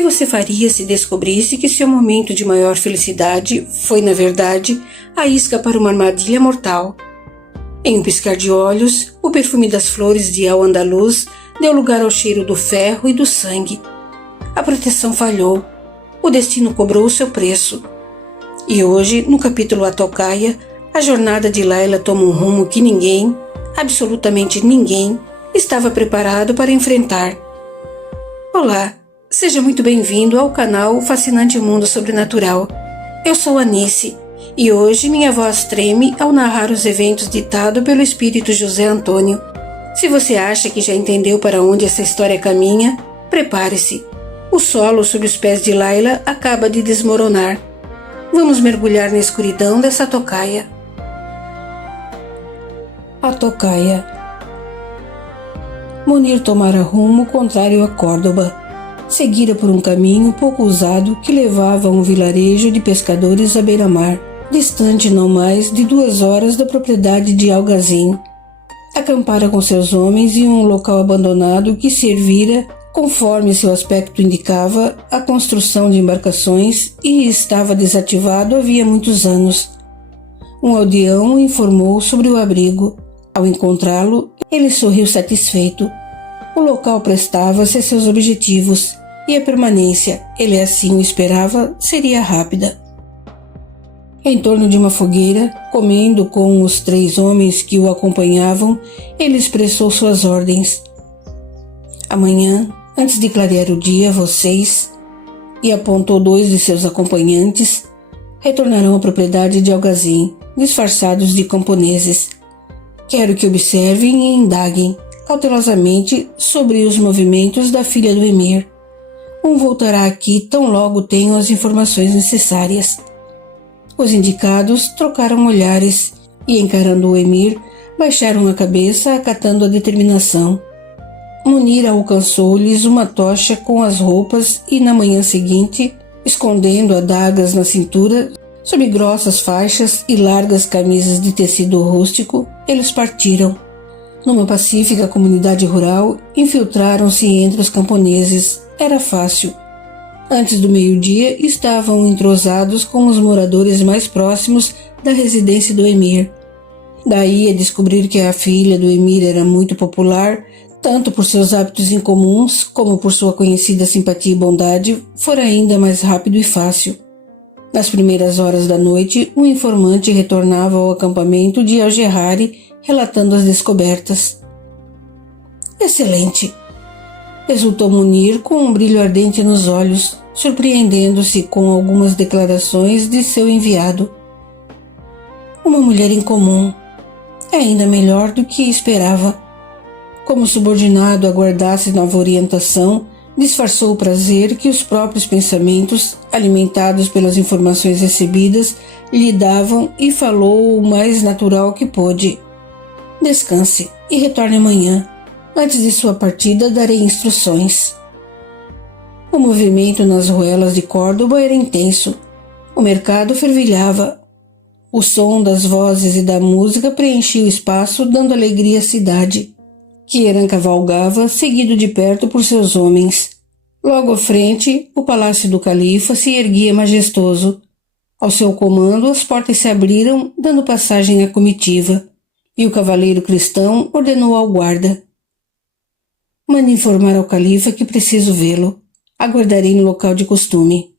que você faria se descobrisse que seu momento de maior felicidade foi, na verdade, a isca para uma armadilha mortal? Em um piscar de olhos, o perfume das flores de Al-Andalus deu lugar ao cheiro do ferro e do sangue. A proteção falhou. O destino cobrou o seu preço. E hoje, no capítulo A Tocaia, a jornada de Layla toma um rumo que ninguém, absolutamente ninguém, estava preparado para enfrentar. Olá, seja muito bem-vindo ao canal Fascinante Mundo Sobrenatural. Eu sou Anice e hoje minha voz treme ao narrar os eventos ditados pelo espírito José Antônio. Se você acha que já entendeu para onde essa história caminha, prepare-se. O solo sob os pés de Layla acaba de desmoronar. Vamos mergulhar na escuridão dessa tocaia. A tocaia. Munir tomara rumo contrário a Córdoba. Seguira por um caminho pouco usado que levava a um vilarejo de pescadores à beira-mar, distante não mais de 2 horas da propriedade de Algazim. Acampara com seus homens em um local abandonado que servira, conforme seu aspecto indicava, a construção de embarcações e estava desativado havia muitos anos. Um aldeão o informou sobre o abrigo. Ao encontrá-lo, ele sorriu satisfeito. O local prestava-se a seus objetivos e a permanência, ele assim o esperava, seria rápida. Em torno de uma fogueira, comendo com os 3 homens que o acompanhavam, ele expressou suas ordens. Amanhã, antes de clarear o dia, vocês, e apontou 2 de seus acompanhantes, retornarão à propriedade de Algazim, disfarçados de camponeses. Quero que observem e indaguem cautelosamente sobre os movimentos da filha do emir. Um voltará aqui tão logo tenham as informações necessárias. Os indicados trocaram olhares e, encarando o emir, baixaram a cabeça acatando a determinação. Munir alcançou-lhes uma tocha com as roupas e, na manhã seguinte, escondendo adagas na cintura, sob grossas faixas e largas camisas de tecido rústico, eles partiram. Numa pacífica comunidade rural, infiltraram-se entre os camponeses. Era fácil. Antes do meio-dia, estavam entrosados com os moradores mais próximos da residência do emir. Daí a descobrir que a filha do emir era muito popular, tanto por seus hábitos incomuns como por sua conhecida simpatia e bondade, fora ainda mais rápido e fácil. Nas primeiras horas da noite, um informante retornava ao acampamento de Al-Gerrari, relatando as descobertas. Excelente! Exultou Munir com um brilho ardente nos olhos, surpreendendo-se com algumas declarações de seu enviado. Uma mulher incomum. É ainda melhor do que esperava. Como o subordinado aguardasse nova orientação, disfarçou o prazer que os próprios pensamentos, alimentados pelas informações recebidas, lhe davam e falou o mais natural que pôde. Descanse e retorne amanhã. Antes de sua partida, darei instruções. O movimento nas ruelas de Córdoba era intenso. O mercado fervilhava. O som das vozes e da música preenchia o espaço, dando alegria à cidade. Kieran cavalgava, seguido de perto por seus homens. Logo à frente, o palácio do califa se erguia majestoso. Ao seu comando, as portas se abriram, dando passagem à comitiva, e o cavaleiro cristão ordenou ao guarda: mande informar ao califa que preciso vê-lo. Aguardarei no local de costume.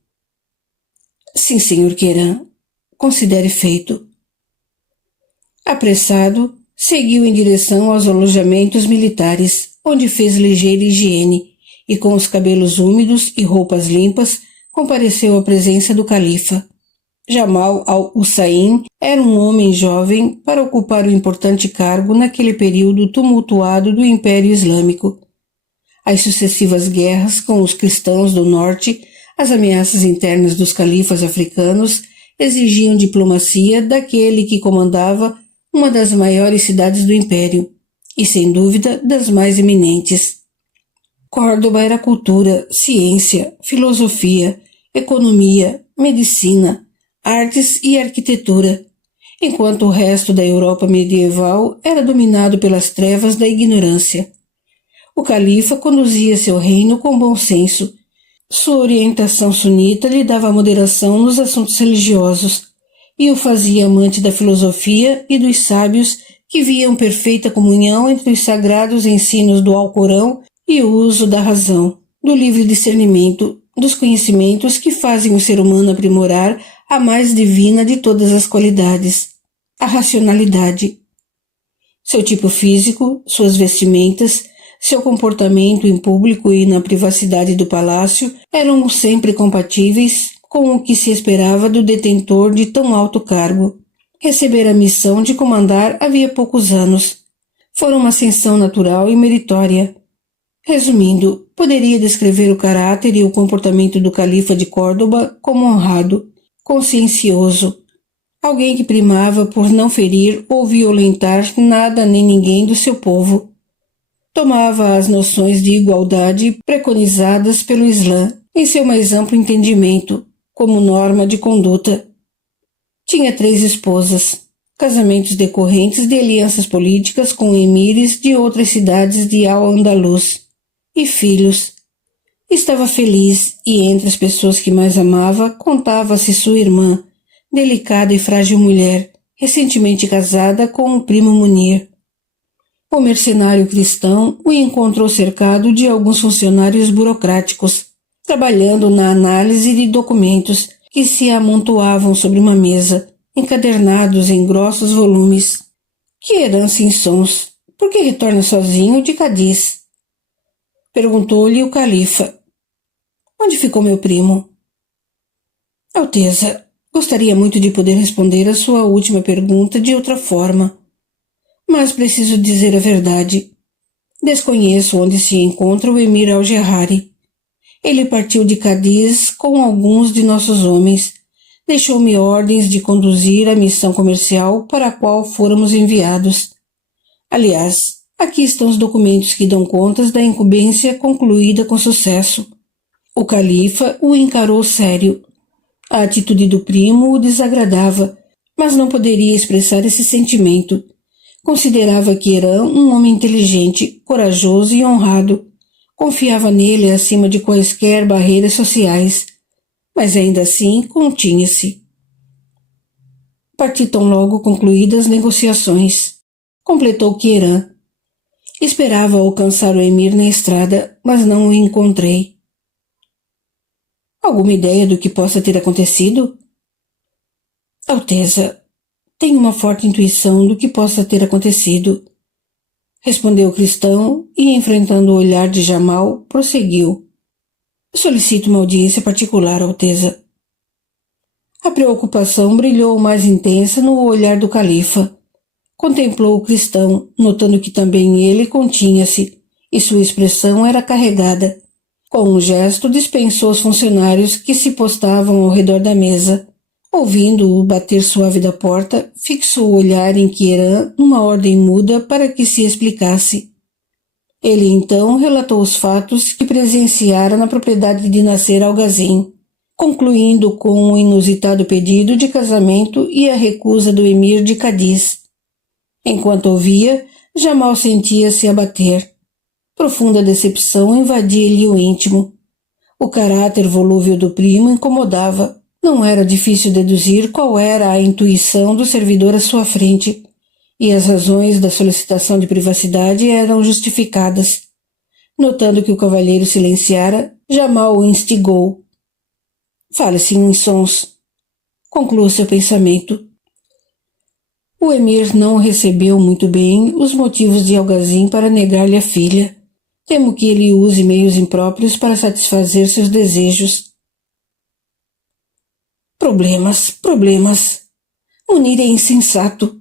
Sim, senhor Kieran. Considere feito. Apressado, seguiu em direção aos alojamentos militares, onde fez ligeira higiene, e com os cabelos úmidos e roupas limpas, compareceu à presença do califa. Jamal al-Hussain era um homem jovem para ocupar o importante cargo naquele período tumultuado do Império Islâmico. As sucessivas guerras com os cristãos do norte, as ameaças internas dos califas africanos, exigiam diplomacia daquele que comandava uma das maiores cidades do império, e sem dúvida das mais eminentes. Córdoba era cultura, ciência, filosofia, economia, medicina, artes e arquitetura, enquanto o resto da Europa medieval era dominado pelas trevas da ignorância. O califa conduzia seu reino com bom senso, Sua orientação sunita lhe dava moderação nos assuntos religiosos e o fazia amante da filosofia e dos sábios que viam perfeita comunhão entre os sagrados ensinos do Alcorão e o uso da razão, do livre discernimento, dos conhecimentos que fazem o ser humano aprimorar a mais divina de todas as qualidades, a racionalidade. Seu tipo físico, suas vestimentas, seu comportamento em público e na privacidade do palácio eram sempre compatíveis com o que se esperava do detentor de tão alto cargo. Receber a missão de comandar havia poucos anos. Fora uma ascensão natural e meritória. Resumindo, poderia descrever o caráter e o comportamento do califa de Córdoba como honrado, consciencioso, alguém que primava por não ferir ou violentar nada nem ninguém do seu povo. Tomava as noções de igualdade preconizadas pelo Islã em seu mais amplo entendimento, como norma de conduta. Tinha 3 esposas, casamentos decorrentes de alianças políticas com emires de outras cidades de Al-Andalus, e filhos. Estava feliz e entre as pessoas que mais amava contava-se sua irmã, delicada e frágil mulher, recentemente casada com o primo Munir. O mercenário cristão o encontrou cercado de alguns funcionários burocráticos, trabalhando na análise de documentos que se amontoavam sobre uma mesa, encadernados em grossos volumes. Queiran sem sons, por que retorna sozinho de Cádiz? Perguntou-lhe o califa. Onde ficou meu primo? Alteza, gostaria muito de poder responder a sua última pergunta de outra forma, mas preciso dizer a verdade. Desconheço onde se encontra o emir Al-Gerrari. Ele partiu de Cádiz com alguns de nossos homens. Deixou-me ordens de conduzir a missão comercial para a qual fôramos enviados. Aliás, aqui estão os documentos que dão contas da incumbência concluída com sucesso. O califa o encarou sério. A atitude do primo o desagradava, mas não poderia expressar esse sentimento. Considerava Queiran um homem inteligente, corajoso e honrado. Confiava nele acima de quaisquer barreiras sociais, mas ainda assim continha-se. Parti tão logo concluídas as negociações, completou Queiran. Esperava alcançar o emir na estrada, mas não o encontrei. Alguma ideia do que possa ter acontecido? Alteza, tenho uma forte intuição do que possa ter acontecido, respondeu o cristão e, enfrentando o olhar de Jamal, prosseguiu. Solicito uma audiência particular, Alteza. A preocupação brilhou mais intensa no olhar do califa. Contemplou o cristão, notando que também ele continha-se, e sua expressão era carregada. Com um gesto dispensou os funcionários que se postavam ao redor da mesa. Ouvindo-o bater suave da porta, fixou o olhar em Queiran numa ordem muda para que se explicasse. Ele então relatou os fatos que presenciara na propriedade de Nasser Algazin, concluindo com o inusitado pedido de casamento e a recusa do emir de Cádiz. Enquanto ouvia, Jamal sentia-se abater. Profunda decepção invadia-lhe o íntimo. O caráter volúvel do primo incomodava. Não era difícil deduzir qual era a intuição do servidor à sua frente, e as razões da solicitação de privacidade eram justificadas. Notando que o cavalheiro silenciara, Jamal o instigou. Fale-se em sons. Conclua seu pensamento. O emir não recebeu muito bem os motivos de Algazin para negar-lhe a filha. Temo que ele use meios impróprios para satisfazer seus desejos. Problemas. Munir é insensato.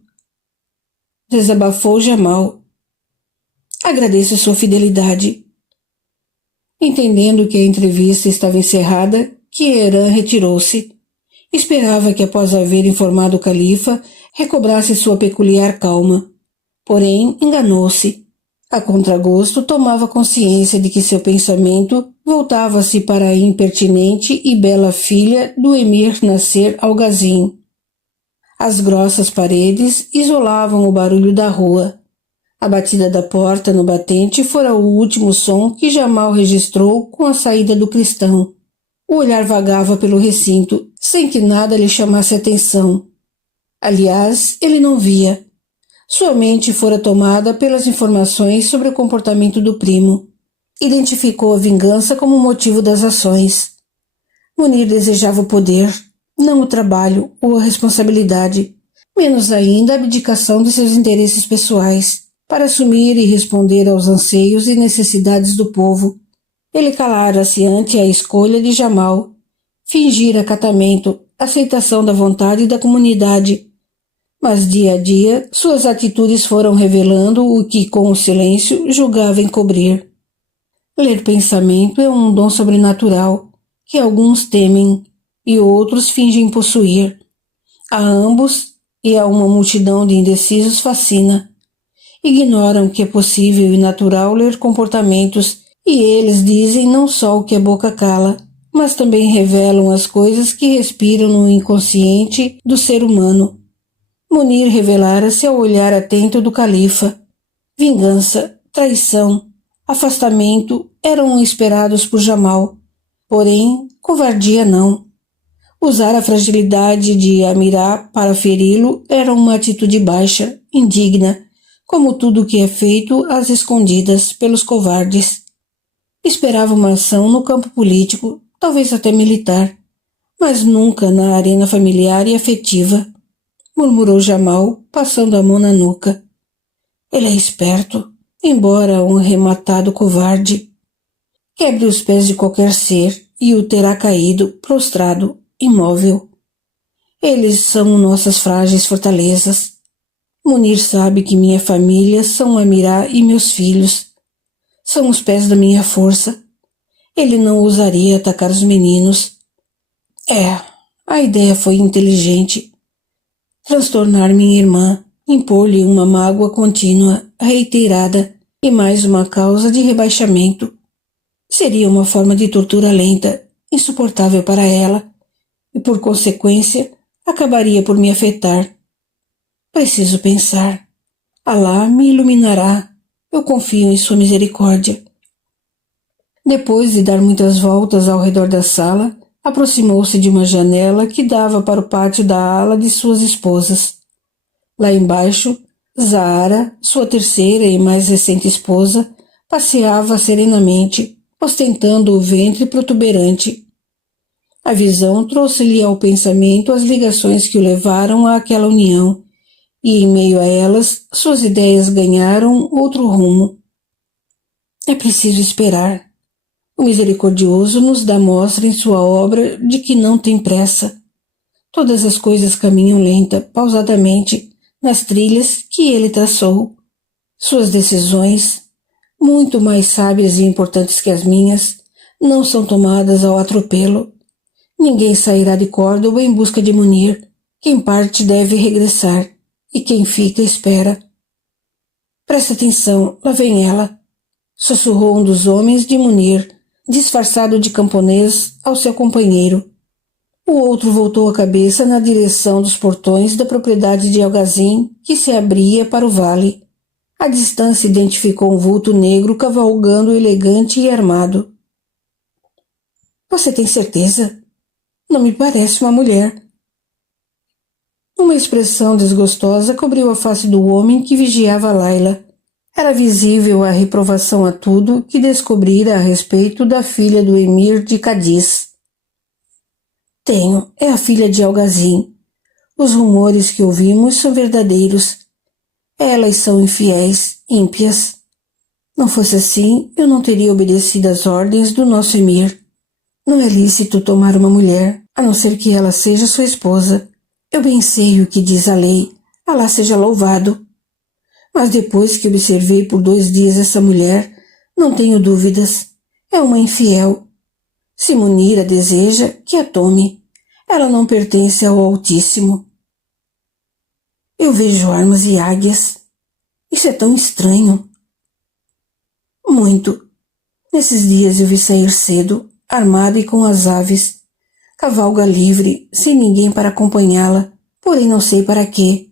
Desabafou Jamal. Agradeço sua fidelidade. Entendendo que a entrevista estava encerrada, Queiran retirou-se. Esperava que, após haver informado o califa, recobrasse sua peculiar calma. Porém, enganou-se. A contragosto, tomava consciência de que seu pensamento voltava-se para a impertinente e bela filha do emir Nasser Algazin. As grossas paredes isolavam o barulho da rua. A batida da porta no batente fora o último som que Jamal registrou com a saída do cristão. O olhar vagava pelo recinto, sem que nada lhe chamasse atenção. Aliás, ele não via. Sua mente fora tomada pelas informações sobre o comportamento do primo. Identificou a vingança como motivo das ações. Munir desejava o poder, não o trabalho ou a responsabilidade, menos ainda a abdicação de seus interesses pessoais, para assumir e responder aos anseios e necessidades do povo. Ele calara-se ante a escolha de Jamal, fingir acatamento, aceitação da vontade da comunidade. Mas dia a dia, suas atitudes foram revelando o que com o silêncio julgava encobrir. Ler pensamento é um dom sobrenatural, que alguns temem e outros fingem possuir. A ambos e a uma multidão de indecisos fascina. Ignoram que é possível e natural ler comportamentos e eles dizem não só o que a boca cala, mas também revelam as coisas que respiram no inconsciente do ser humano. Munir revelara-se ao olhar atento do califa. Vingança, traição, afastamento eram esperados por Jamal. Porém, covardia não. Usar a fragilidade de Amirá para feri-lo era uma atitude baixa, indigna, como tudo o que é feito às escondidas pelos covardes. Esperava uma ação no campo político, talvez até militar, mas nunca na arena familiar e afetiva, murmurou Jamal, passando a mão na nuca. Ele é esperto, embora um rematado covarde. Quebre os pés de qualquer ser e o terá caído, prostrado, imóvel. Eles são nossas frágeis fortalezas. Munir sabe que minha família são Amirá e meus filhos. São os pés da minha força. Ele não ousaria atacar os meninos. A ideia foi inteligente. Transtornar minha irmã, impor-lhe uma mágoa contínua, reiterada, e mais uma causa de rebaixamento. Seria uma forma de tortura lenta, insuportável para ela, e por consequência, acabaria por me afetar. Preciso pensar. Alá me iluminará. Eu confio em sua misericórdia. Depois de dar muitas voltas ao redor da sala, aproximou-se de uma janela que dava para o pátio da ala de suas esposas. Lá embaixo, Zahara, sua terceira e mais recente esposa, passeava serenamente, ostentando o ventre protuberante. A visão trouxe-lhe ao pensamento as ligações que o levaram àquela união, e em meio a elas, suas ideias ganharam outro rumo. É preciso esperar. O misericordioso nos dá mostra em sua obra de que não tem pressa. Todas as coisas caminham lenta, pausadamente, nas trilhas que ele traçou. Suas decisões, muito mais sábias e importantes que as minhas, não são tomadas ao atropelo. Ninguém sairá de Córdoba em busca de Munir. Quem parte deve regressar, e quem fica espera. Presta atenção, lá vem ela, sussurrou um dos homens de Munir, disfarçado de camponês, ao seu companheiro. O outro voltou a cabeça na direção dos portões da propriedade de Algazim, que se abria para o vale. À distância identificou um vulto negro cavalgando elegante e armado. Você tem certeza? Não me parece uma mulher. Uma expressão desgostosa cobriu a face do homem que vigiava Laila. Era visível a reprovação a tudo que descobrira a respeito da filha do emir de Cádiz. Tenho, é a filha de Algazim. Os rumores que ouvimos são verdadeiros. Elas são infiéis, ímpias. Não fosse assim, eu não teria obedecido às ordens do nosso emir. Não é lícito tomar uma mulher, a não ser que ela seja sua esposa. Eu bem sei o que diz a lei, Alá seja louvado. Mas depois que observei por 2 dias essa mulher, não tenho dúvidas. É uma infiel. Se Munir a deseja, que a tome. Ela não pertence ao Altíssimo. Eu vejo armas e águias. Isso é tão estranho. Muito. Nesses dias eu vi sair cedo, armada e com as aves. Cavalga livre, sem ninguém para acompanhá-la, porém não sei para quê.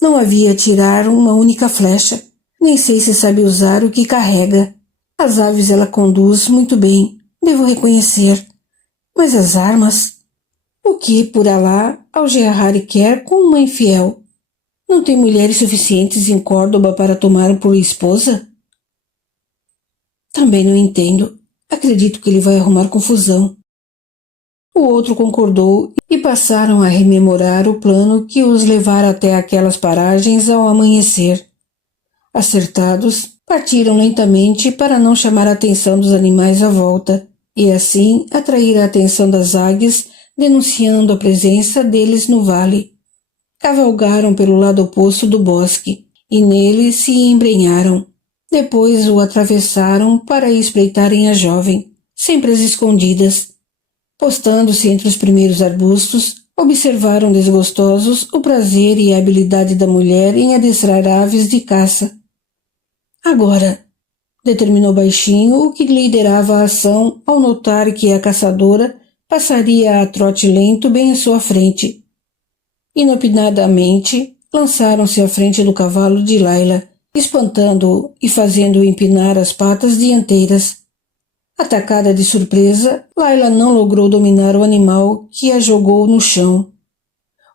Não havia atirar uma única flecha, nem sei se sabe usar o que carrega. As aves ela conduz muito bem, devo reconhecer. Mas as armas? O que, por Alá, Al-Jahari quer com uma infiel? Não tem mulheres suficientes em Córdoba para tomar por esposa? Também não entendo. Acredito que ele vai arrumar confusão. O outro concordou e passaram a rememorar o plano que os levara até aquelas paragens ao amanhecer. Acertados, partiram lentamente para não chamar a atenção dos animais à volta e assim atrair a atenção das águias, denunciando a presença deles no vale. Cavalgaram pelo lado oposto do bosque e nele se embrenharam. Depois o atravessaram para espreitarem a jovem, sempre às escondidas. Postando-se entre os primeiros arbustos, observaram desgostosos o prazer e a habilidade da mulher em adestrar aves de caça. Agora, determinou baixinho o que liderava a ação ao notar que a caçadora passaria a trote lento bem à sua frente. Inopinadamente, lançaram-se à frente do cavalo de Laila, espantando-o e fazendo-o empinar as patas dianteiras. Atacada de surpresa, Laila não logrou dominar o animal que a jogou no chão.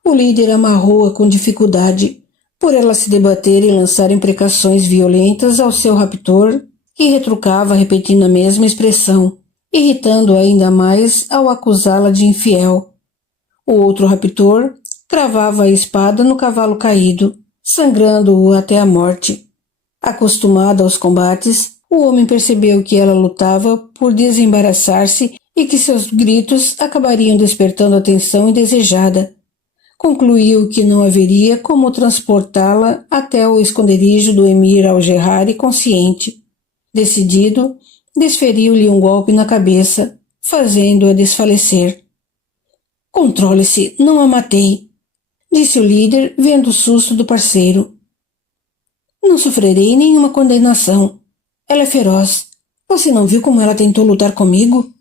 O líder amarrou-a com dificuldade, por ela se debater e lançar imprecações violentas ao seu raptor, que retrucava repetindo a mesma expressão, irritando-a ainda mais ao acusá-la de infiel. O outro raptor cravava a espada no cavalo caído, sangrando-o até a morte. Acostumado aos combates, o homem percebeu que ela lutava por desembaraçar-se e que seus gritos acabariam despertando a atenção indesejada. Concluiu que não haveria como transportá-la até o esconderijo do emir Al-Jahari consciente. Decidido, desferiu-lhe um golpe na cabeça, fazendo-a desfalecer. «Controle-se, não a matei», disse o líder, vendo o susto do parceiro. «Não sofrerei nenhuma condenação. Ela é feroz. Você não viu como ela tentou lutar comigo?»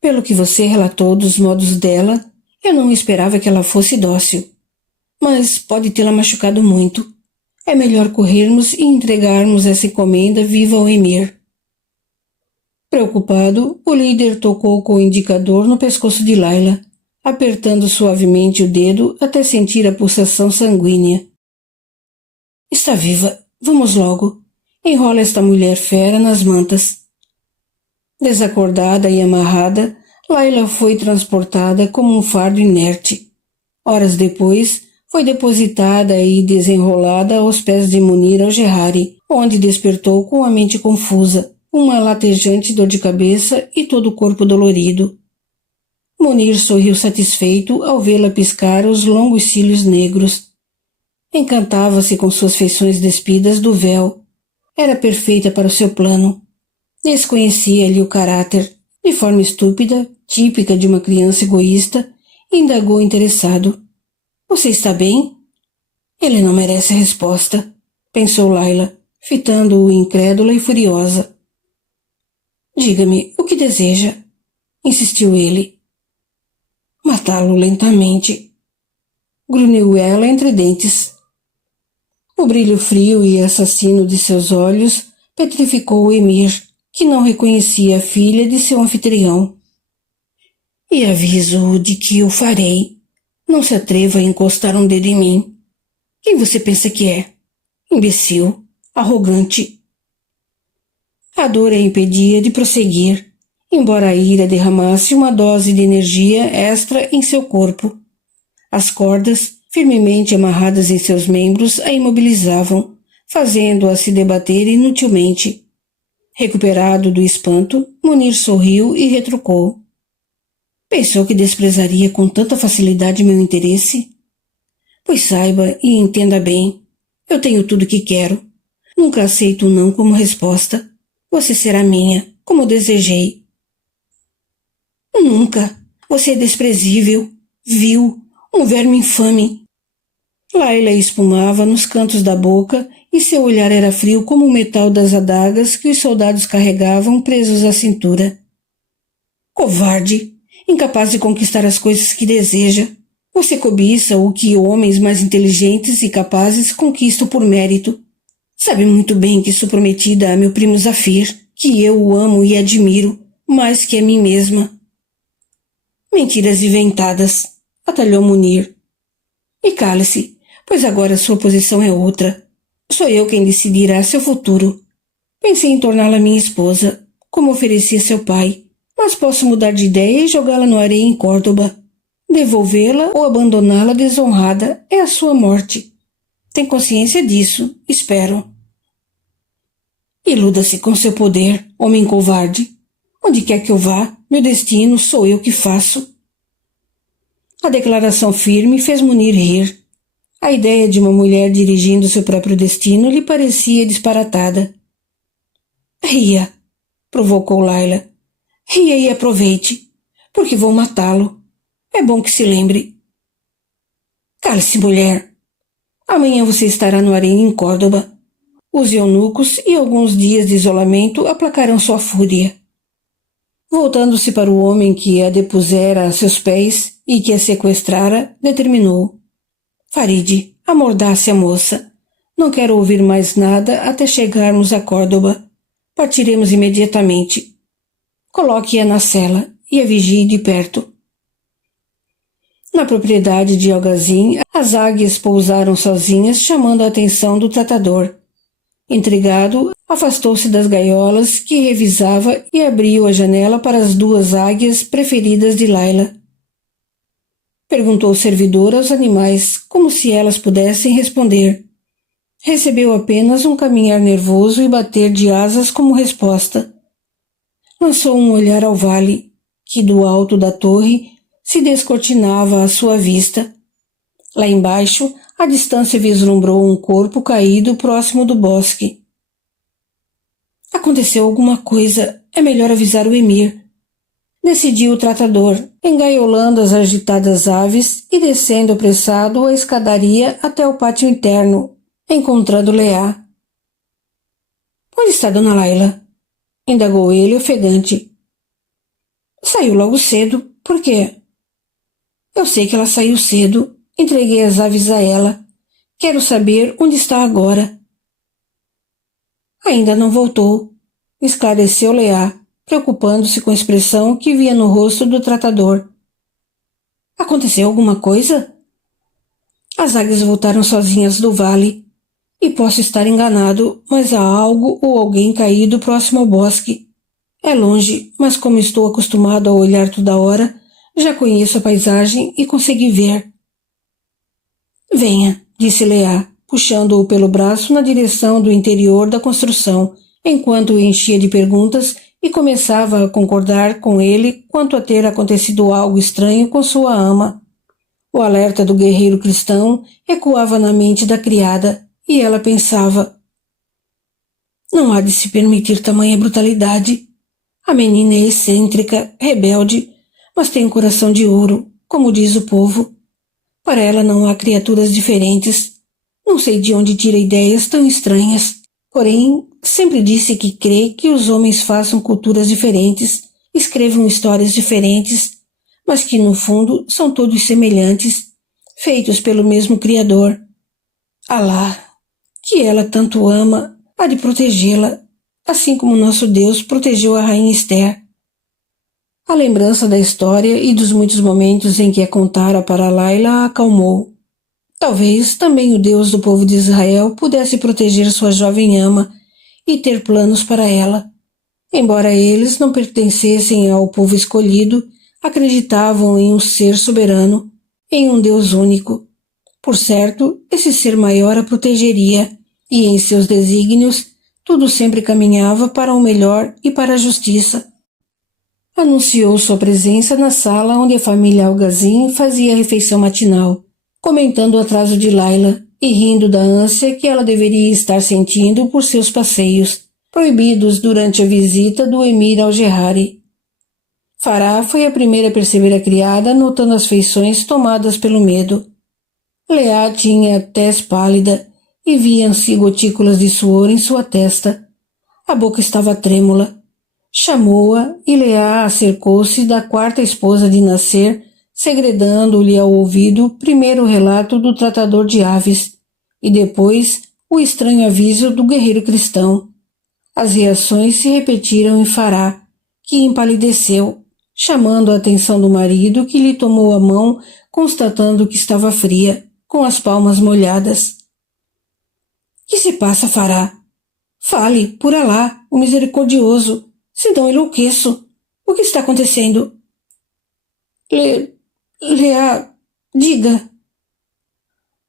«Pelo que você relatou dos modos dela, eu não esperava que ela fosse dócil. Mas pode tê-la machucado muito. É melhor corrermos e entregarmos essa encomenda viva ao emir.» Preocupado, o líder tocou com o indicador no pescoço de Laila, apertando suavemente o dedo até sentir a pulsação sanguínea. «Está viva. Vamos logo. Enrola esta mulher fera nas mantas.» Desacordada e amarrada, Laila foi transportada como um fardo inerte. Horas depois, foi depositada e desenrolada aos pés de Munir Al-Jahari, onde despertou com a mente confusa, uma latejante dor de cabeça e todo o corpo dolorido. Munir sorriu satisfeito ao vê-la piscar os longos cílios negros. Encantava-se com suas feições despidas do véu. Era perfeita para o seu plano. Desconhecia-lhe o caráter. De forma estúpida, típica de uma criança egoísta, indagou interessado. «Você está bem?» «Ele não merece resposta», pensou Laila, fitando-o incrédula e furiosa. «Diga-me, o que deseja?» insistiu ele. «Matá-lo lentamente», grunhiu ela entre dentes. O brilho frio e assassino de seus olhos petrificou o emir, que não reconhecia a filha de seu anfitrião. «E aviso-o de que o farei. Não se atreva a encostar um dedo em mim. Quem você pensa que é? Imbecil, arrogante.» A dor a impedia de prosseguir, embora a ira derramasse uma dose de energia extra em seu corpo. As cordas, firmemente amarradas em seus membros, a imobilizavam, fazendo-a se debater inutilmente. Recuperado do espanto, Munir sorriu e retrucou. «Pensou que desprezaria com tanta facilidade meu interesse? Pois saiba e entenda bem, eu tenho tudo o que quero. Nunca aceito um não como resposta. Você será minha, como desejei.» «Nunca. Você é desprezível, vil, um verme infame.» Laila espumava nos cantos da boca e seu olhar era frio como o metal das adagas que os soldados carregavam presos à cintura. «Covarde, incapaz de conquistar as coisas que deseja. Você cobiça o que homens mais inteligentes e capazes conquistam por mérito. Sabe muito bem que sou prometida a meu primo Zafir, que eu o amo e admiro, mais que a mim mesma. Mentiras inventadas, atalhou Munir. E cale-se, pois agora sua posição é outra. Sou eu quem decidirá seu futuro. Pensei em torná-la minha esposa, como oferecia seu pai, mas posso mudar de ideia e jogá-la no areia em Córdoba. Devolvê-la ou abandoná-la desonrada é a sua morte. Tem consciência disso, espero. Iluda-se com seu poder, homem covarde. Onde quer que eu vá, meu destino sou eu que faço. A declaração firme fez Munir rir. A ideia de uma mulher dirigindo seu próprio destino lhe parecia disparatada. Ria, provocou Laila. Ria e aproveite, porque vou matá-lo. É bom que se lembre. Cale-se, mulher. Amanhã você estará no harém em Córdoba. Os eunucos e alguns dias de isolamento aplacarão sua fúria. Voltando-se para o homem que a depusera a seus pés e que a sequestrara, determinou. Faride, amordace a moça. Não quero ouvir mais nada até chegarmos a Córdoba. Partiremos imediatamente. Coloque-a na cela e a vigie de perto. Na propriedade de Algazim, as águias pousaram sozinhas, chamando a atenção do tratador. Intrigado, afastou-se das gaiolas que revisava e abriu a janela para as duas águias preferidas de Laila. Perguntou o servidor aos animais, como se elas pudessem responder. Recebeu apenas um caminhar nervoso e bater de asas como resposta. Lançou um olhar ao vale, que do alto da torre se descortinava à sua vista. Lá embaixo, à distância vislumbrou um corpo caído próximo do bosque. Aconteceu alguma coisa, é melhor avisar o emir. Decidiu o tratador, engaiolando as agitadas aves e descendo apressado a escadaria até o pátio interno, encontrando Leá. Onde está Dona Laila? Indagou ele, ofegante. Saiu logo cedo. Por quê? Eu sei que ela saiu cedo. Entreguei as aves a ela. Quero saber onde está agora. Ainda não voltou, esclareceu Leá, preocupando-se com a expressão que via no rosto do tratador. Aconteceu alguma coisa? As águias voltaram sozinhas do vale. E posso estar enganado, mas há algo ou alguém caído próximo ao bosque. É longe, mas como estou acostumado a olhar toda hora, já conheço a paisagem e consegui ver. Venha, disse Leá, puxando-o pelo braço na direção do interior da construção, enquanto o enchia de perguntas e começava a concordar com ele quanto a ter acontecido algo estranho com sua ama. O alerta do guerreiro cristão ecoava na mente da criada, e ela pensava: não há de se permitir tamanha brutalidade. A menina é excêntrica, rebelde, mas tem um coração de ouro, como diz o povo. Para ela não há criaturas diferentes. Não sei de onde tira ideias tão estranhas. Porém, sempre disse que crê que os homens façam culturas diferentes, escrevam histórias diferentes, mas que no fundo são todos semelhantes, feitos pelo mesmo Criador. Alá, que ela tanto ama, há de protegê-la, assim como nosso Deus protegeu a rainha Esther. A lembrança da história e dos muitos momentos em que a contara para Laila a acalmou. Talvez também o Deus do povo de Israel pudesse proteger sua jovem ama e ter planos para ela. Embora eles não pertencessem ao povo escolhido, acreditavam em um ser soberano, em um Deus único. Por certo, esse ser maior a protegeria, e em seus desígnios tudo sempre caminhava para o melhor e para a justiça. Anunciou sua presença na sala onde a família Algazim fazia a refeição matinal, comentando o atraso de Laila e rindo da ânsia que ela deveria estar sentindo por seus passeios, proibidos durante a visita do emir al-Gerrari. Fará foi a primeira a perceber a criada, notando as feições tomadas pelo medo. Leá tinha tez pálida e viam-se gotículas de suor em sua testa. A boca estava trêmula. Chamou-a e Leá acercou-se da quarta esposa de Nasser, segredando-lhe ao ouvido primeiro o relato do tratador de aves e depois o estranho aviso do guerreiro cristão. As reações se repetiram em Fará, que empalideceu. chamando a atenção do marido, que lhe tomou a mão, constatando que estava fria, com as palmas molhadas. Que se passa, Fará? Fale, por Alá, o misericordioso, senão enlouqueço. O que está acontecendo? Leá, diga.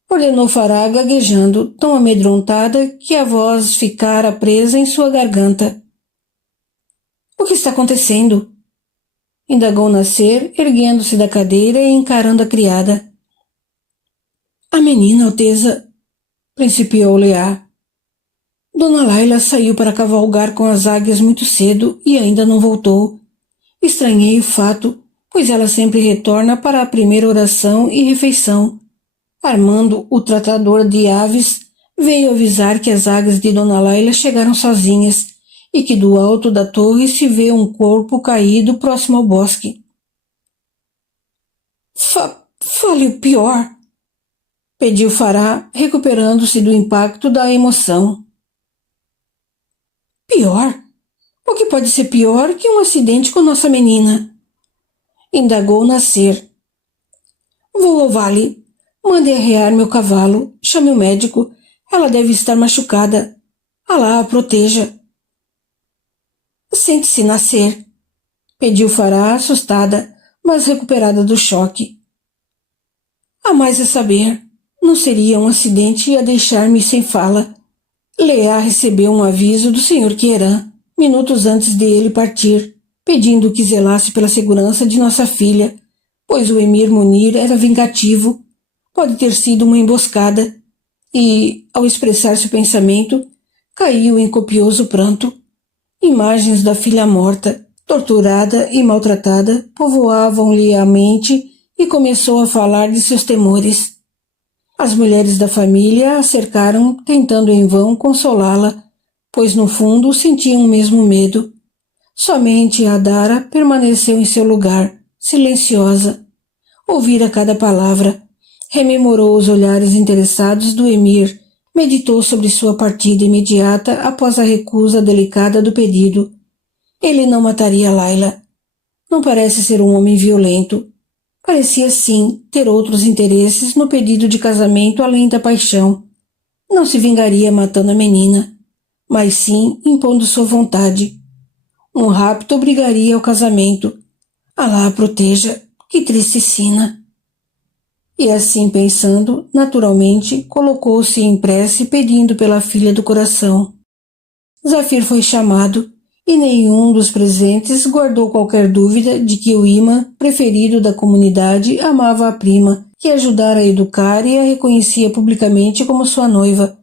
Ordenou Fará, gaguejando, tão amedrontada que a voz ficara presa em sua garganta. O que está acontecendo? Indagou Nasser, erguendo-se da cadeira e encarando a criada. A menina, Alteza, principiou Leá. Dona Laila saiu para cavalgar com as águias muito cedo e ainda não voltou. Estranhei o fato, pois ela sempre retorna para a primeira oração e refeição. Armando, o tratador de aves, veio avisar que as águias de Dona Laila chegaram sozinhas e que do alto da torre se vê um corpo caído próximo ao bosque. Fale o pior, pediu Fará, recuperando-se do impacto da emoção. Pior? O que pode ser pior que um acidente com nossa menina? Indagou Nasser. Vou ao vale. Mande arrear meu cavalo. Chame o médico. Ela deve estar machucada. Alá a proteja. Sente-se, Nasser, pediu Fará, assustada, mas recuperada do choque. Há mais a saber. Não seria um acidente a deixar-me sem fala. Leá recebeu um aviso do Sr. Queran, minutos antes de ele partir, pedindo que zelasse pela segurança de nossa filha, pois o Emir Munir era vingativo. Pode ter sido uma emboscada. E, ao expressar seu pensamento, caiu em copioso pranto. Imagens da filha morta, torturada e maltratada, povoavam-lhe a mente e começou a falar de seus temores. As mulheres da família a cercaram, tentando em vão consolá-la, pois no fundo sentiam o mesmo medo. Somente Adara permaneceu em seu lugar, silenciosa. Ouvira cada palavra, rememorou os olhares interessados do Emir, meditou sobre sua partida imediata após a recusa delicada do pedido. Ele não mataria Laila. Não parece ser um homem violento. Parecia, sim, ter outros interesses no pedido de casamento além da paixão. Não se vingaria matando a menina, mas sim impondo sua vontade. Um rapto obrigaria ao casamento. Alá a proteja, que triste sina. E assim pensando, naturalmente, colocou-se em prece pedindo pela filha do coração. Zafir foi chamado, e nenhum dos presentes guardou qualquer dúvida de que o imã preferido da comunidade amava a prima, que ajudara a educar e a reconhecia publicamente como sua noiva,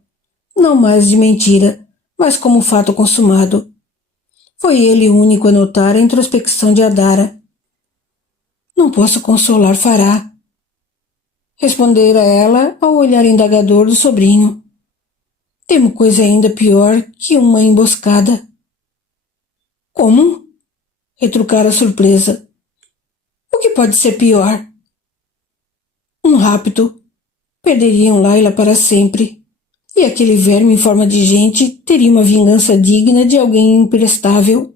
não mais de mentira, mas como fato consumado. Foi ele o único a notar a introspecção de Adara. Não posso consolar Fará, respondera ela ao olhar indagador do sobrinho. Temo coisa ainda pior que uma emboscada. Como? Retrucara surpresa. O que pode ser pior? Um rapto. Perderiam Laila para sempre. E aquele verme em forma de gente teria uma vingança digna de alguém imprestável.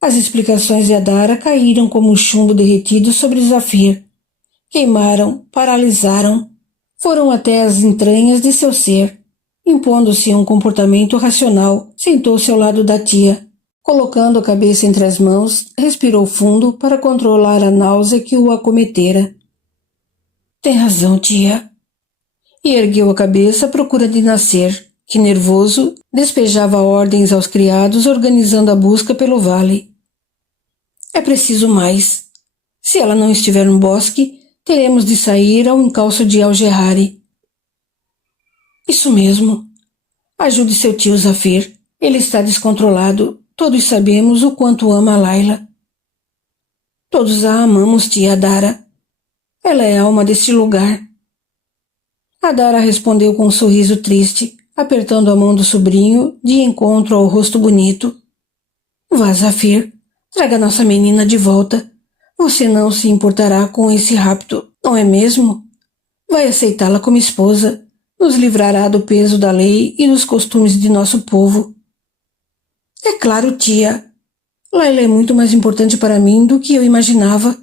As explicações de Adara caíram como chumbo derretido sobre Zafir. Queimaram, paralisaram, foram até as entranhas de seu ser. Impondo-se um comportamento racional, sentou-se ao lado da tia. Colocando a cabeça entre as mãos, respirou fundo para controlar a náusea que o acometera. Tem razão, tia. E ergueu a cabeça à procura de Nasser, que, nervoso, despejava ordens aos criados organizando a busca pelo vale. É preciso mais. Se ela não estiver no bosque, teremos de sair ao encalço de Al-Gerrari. Isso mesmo. Ajude seu tio Zafir. Ele está descontrolado. Todos sabemos o quanto ama a Laila. Todos a amamos, tia Adara. Ela é a alma deste lugar. Adara respondeu com um sorriso triste, apertando a mão do sobrinho de encontro ao rosto bonito. Vá, Zafir, traga nossa menina de volta. Você não se importará com esse rapto, não é mesmo? Vai aceitá-la como esposa, nos livrará do peso da lei e dos costumes de nosso povo. É claro, tia. Laila é muito mais importante para mim do que eu imaginava.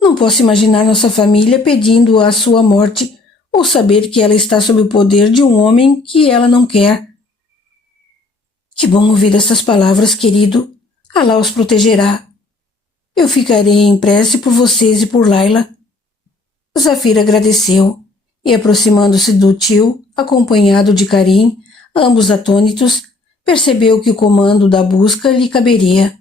Não posso imaginar nossa família pedindo a sua morte ou saber que ela está sob o poder de um homem que ela não quer. Que bom ouvir essas palavras, querido. Alá os protegerá. Eu ficarei em prece por vocês e por Laila. Zafir agradeceu e, aproximando-se do tio, acompanhado de Karim, ambos atônitos, percebeu que o comando da busca lhe caberia.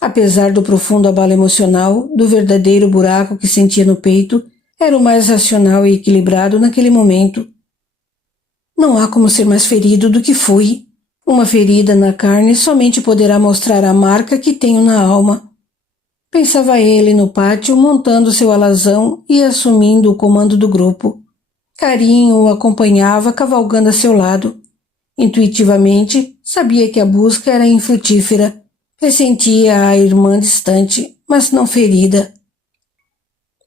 Apesar do profundo abalo emocional, do verdadeiro buraco que sentia no peito, era o mais racional e equilibrado naquele momento. Não há como ser mais ferido do que fui. Uma ferida na carne somente poderá mostrar a marca que tenho na alma. Pensava ele no pátio, montando seu alazão e assumindo o comando do grupo. Karim o acompanhava, cavalgando a seu lado. Intuitivamente, sabia que a busca era infrutífera. Pressentia a irmã distante, mas não ferida.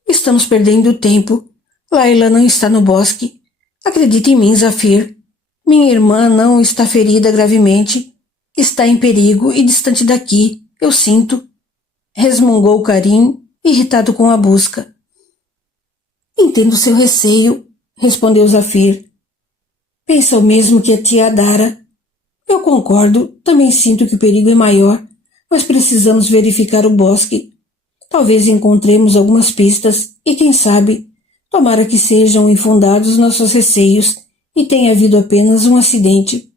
Estamos perdendo tempo. Laila não está no bosque. Acredite em mim, Zafir. Minha irmã não está ferida gravemente. Está em perigo e distante daqui. Eu sinto. Resmungou Karim, irritado com a busca. Entendo seu receio, respondeu Zafir. Pensa o mesmo que a tia Adara. Eu concordo, também sinto que o perigo é maior, mas precisamos verificar o bosque. Talvez encontremos algumas pistas e, quem sabe, tomara que sejam infundados nossos receios e tenha havido apenas um acidente.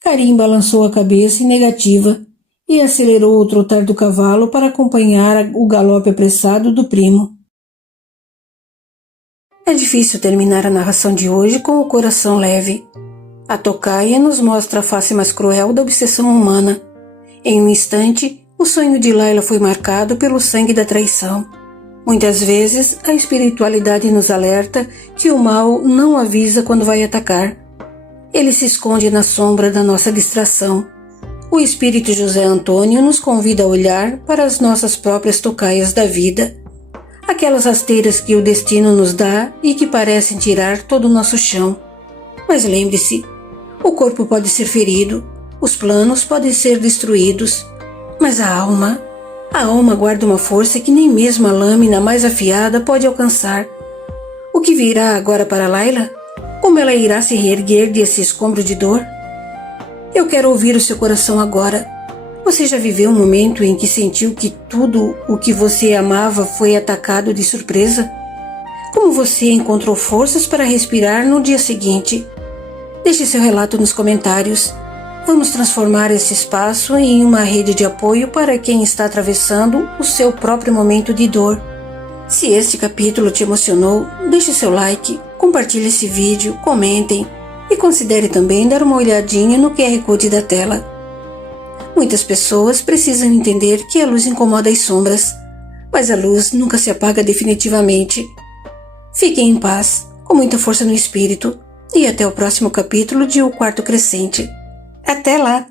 Karim balançou a cabeça em negativa e acelerou o trotar do cavalo para acompanhar o galope apressado do primo. É difícil terminar a narração de hoje com o coração leve. A tocaia nos mostra a face mais cruel da obsessão humana. Em um instante, o sonho de Laila foi marcado pelo sangue da traição. Muitas vezes, a espiritualidade nos alerta que o mal não avisa quando vai atacar. Ele se esconde na sombra da nossa distração. O espírito José Antônio nos convida a olhar para as nossas próprias tocaias da vida, aquelas rasteiras que o destino nos dá e que parecem tirar todo o nosso chão. Mas lembre-se, o corpo pode ser ferido, os planos podem ser destruídos, mas a alma guarda uma força que nem mesmo a lâmina mais afiada pode alcançar. O que virá agora para Laila? Como ela irá se reerguer desse escombro de dor? Eu quero ouvir o seu coração agora. Você já viveu um momento em que sentiu que tudo o que você amava foi atacado de surpresa? Como você encontrou forças para respirar no dia seguinte? Deixe seu relato nos comentários. Vamos transformar esse espaço em uma rede de apoio para quem está atravessando o seu próprio momento de dor. Se este capítulo te emocionou, deixe seu like, compartilhe esse vídeo, comentem e considere também dar uma olhadinha no QR Code da tela. Muitas pessoas precisam entender que a luz incomoda as sombras, mas a luz nunca se apaga definitivamente. Fiquem em paz, com muita força no espírito, e até o próximo capítulo de O Quarto Crescente. Até lá!